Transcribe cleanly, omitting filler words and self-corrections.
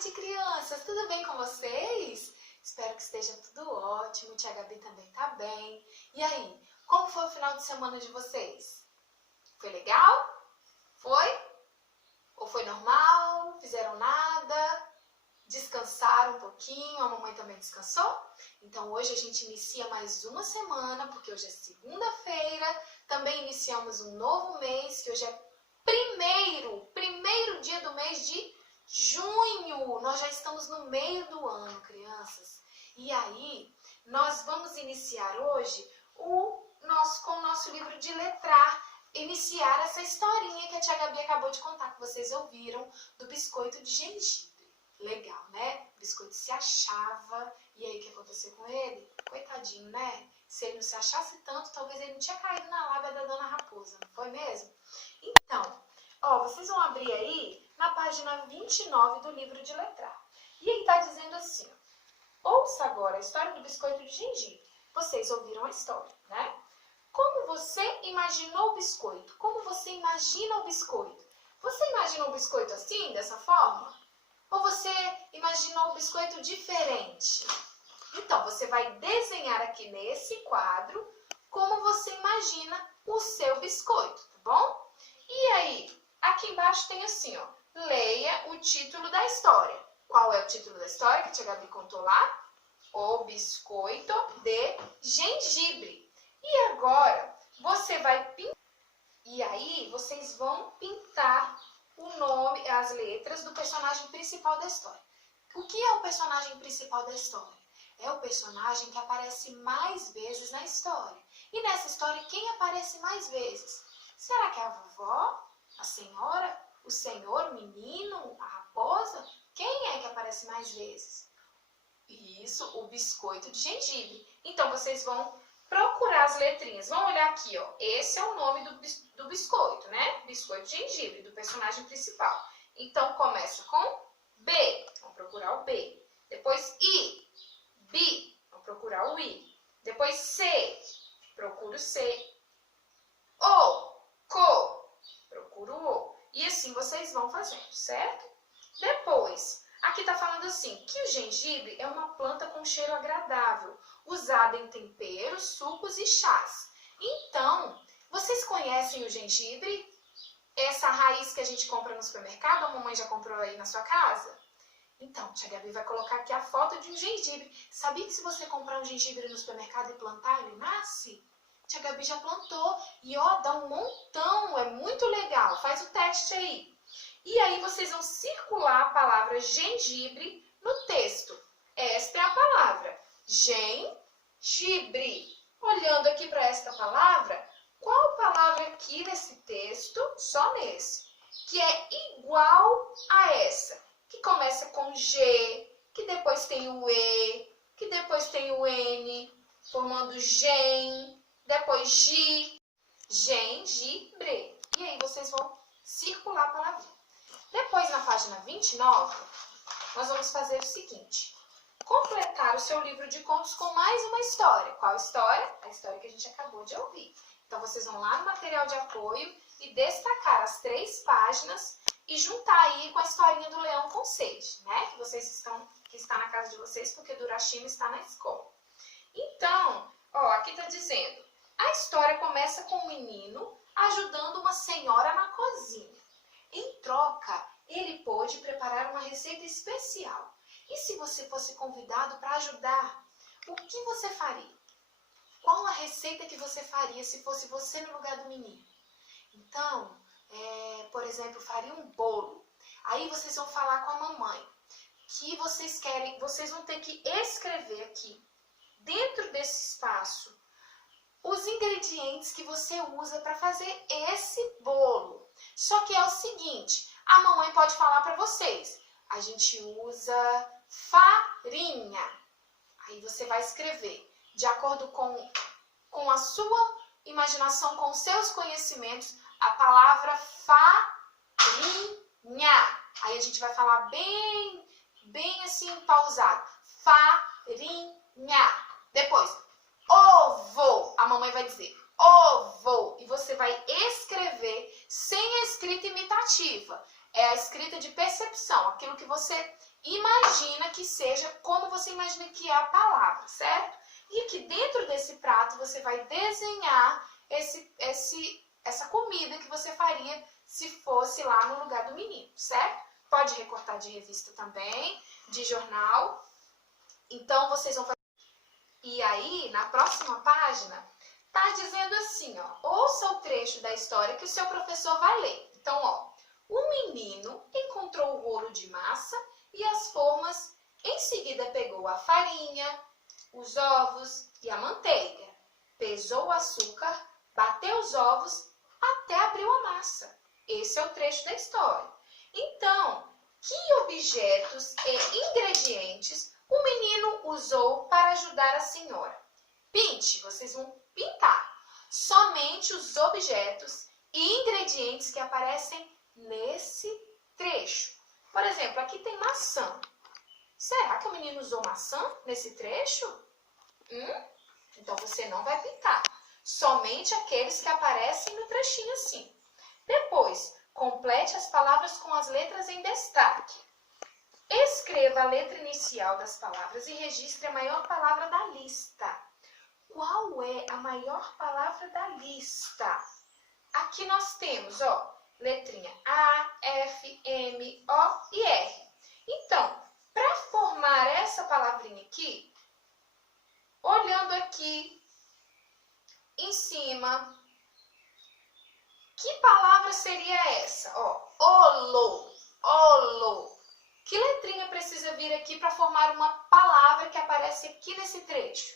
tarde, crianças! Tudo bem com vocês? Espero que esteja tudo ótimo, tia Gabi também tá bem. E aí, como foi o final de semana de vocês? Foi legal? Foi? Ou foi normal? Fizeram nada? Descansaram um pouquinho? A mamãe também descansou? Então hoje a gente inicia mais uma semana, porque hoje é segunda-feira. Também iniciamos um novo mês, que hoje é primeiro dia do mês de junho. Nós já estamos no meio do ano, crianças. E aí, nós vamos iniciar hoje com o nosso livro de letrar, iniciar essa historinha que a tia Gabi acabou de contar, que vocês ouviram, do biscoito de gengibre. Legal, né? O biscoito se achava, e aí o que aconteceu com ele? Coitadinho, né? Se ele não se achasse tanto, talvez ele não tinha caído na lábia da Dona Raposa, não foi mesmo? Então, vocês vão abrir aí na página 29 do livro de letrar. E aí tá dizendo assim, ouça agora a história do biscoito de gengibre. Vocês ouviram a história, né? Como você imaginou o biscoito? Como você imagina o biscoito? Você imaginou o biscoito assim, dessa forma? Ou você imaginou o biscoito diferente? Então, você vai desenhar aqui nesse quadro como você imagina o seu biscoito, tá bom? E aí, aqui embaixo tem assim, leia o título da história. Qual é o título da história que a tia Gabi contou lá? O biscoito de gengibre. E agora, você vai pintar. E aí, vocês vão pintar o nome, as letras do personagem principal da história. O que é o personagem principal da história? É o personagem que aparece mais vezes na história. E nessa história, quem aparece mais vezes? Será que é a vovó? A senhora? O senhor? O menino? A raposa? Quem é que aparece mais vezes? Isso, o biscoito de gengibre. Então, vocês vão procurar as letrinhas. Vão olhar aqui, Esse é o nome do biscoito, né? Biscoito de gengibre, do personagem principal. Então, começa com B. Vamos procurar o B. Depois I. B. Vamos procurar o I. Depois C. Procura o C. O. Co. Procura o O. E assim vocês vão fazendo, certo? Depois, aqui está falando assim, que o gengibre é uma planta com cheiro agradável, usada em temperos, sucos e chás. Então, vocês conhecem o gengibre? Essa raiz que a gente compra no supermercado, a mamãe já comprou aí na sua casa? Então, tia Gabi vai colocar aqui a foto de um gengibre. Sabia que se você comprar um gengibre no supermercado e plantar, ele nasce? Tia Gabi já plantou e dá um montão, é muito legal. Faz o teste aí. E aí vocês vão circular a palavra gengibre no texto. Esta é a palavra, gengibre. Olhando aqui para esta palavra, qual palavra aqui nesse texto, só nesse, que é igual a essa? Que começa com G, que depois tem o E, que depois tem o N, formando gen, depois G, gengibre. E aí vocês vão circular a palavra. Depois, na página 29, nós vamos fazer o seguinte. Completar o seu livro de contos com mais uma história. Qual história? A história que a gente acabou de ouvir. Então, vocês vão lá no material de apoio e destacar as 3 páginas e juntar aí com a historinha do leão com sede, né? Que está na casa de vocês, porque Durashima está na escola. Então, aqui está dizendo, a história começa com um menino ajudando uma senhora na cozinha. Em troca, ele pôde preparar uma receita especial. E se você fosse convidado para ajudar, o que você faria? Qual a receita que você faria se fosse você no lugar do menino? Então, por exemplo, faria um bolo. Aí vocês vão falar com a mamãe que vocês vão ter que escrever aqui, dentro desse espaço, os ingredientes que você usa para fazer esse bolo. Só que é o seguinte, a mamãe pode falar para vocês, a gente usa farinha. Aí você vai escrever, de acordo com a sua imaginação, com os seus conhecimentos, a palavra farinha. Aí a gente vai falar bem assim, pausado. Farinha. Depois, ovo. A mamãe vai dizer ovo. E você vai escrever sem a escrita imitativa. É a escrita de percepção. Aquilo que você imagina que seja como você imagina que é a palavra, certo? E aqui dentro desse prato você vai desenhar essa comida que você faria se fosse lá no lugar do menino, certo? Pode recortar de revista também, de jornal. Então, vocês vão fazer. E aí, na próxima página, tá dizendo assim, ó. Ouça o trecho da história que o seu professor vai ler. Então, ó. O menino encontrou o rolo de massa e as formas. Em seguida, pegou a farinha, os ovos e a manteiga. Pesou o açúcar, bateu os ovos até abriu a massa. Esse é o trecho da história. Então, que objetos e ingredientes o menino usou para ajudar a senhora? Pinte, vocês vão pintar somente os objetos e ingredientes que aparecem nesse trecho. Por exemplo, aqui tem maçã. Será que o menino usou maçã nesse trecho? Então, você não vai pintar. Somente aqueles que aparecem no trechinho assim. Depois, complete as palavras com as letras em destaque. Escreva a letra inicial das palavras e registre a maior palavra da lista. Qual é a maior palavra da lista? Aqui nós temos, ó, letrinha A, F, M, O e R. Então, para formar essa palavrinha aqui, olhando aqui em cima, que palavra seria essa? Ó, olo, olo. Que letrinha precisa vir aqui para formar uma palavra que aparece aqui nesse trecho?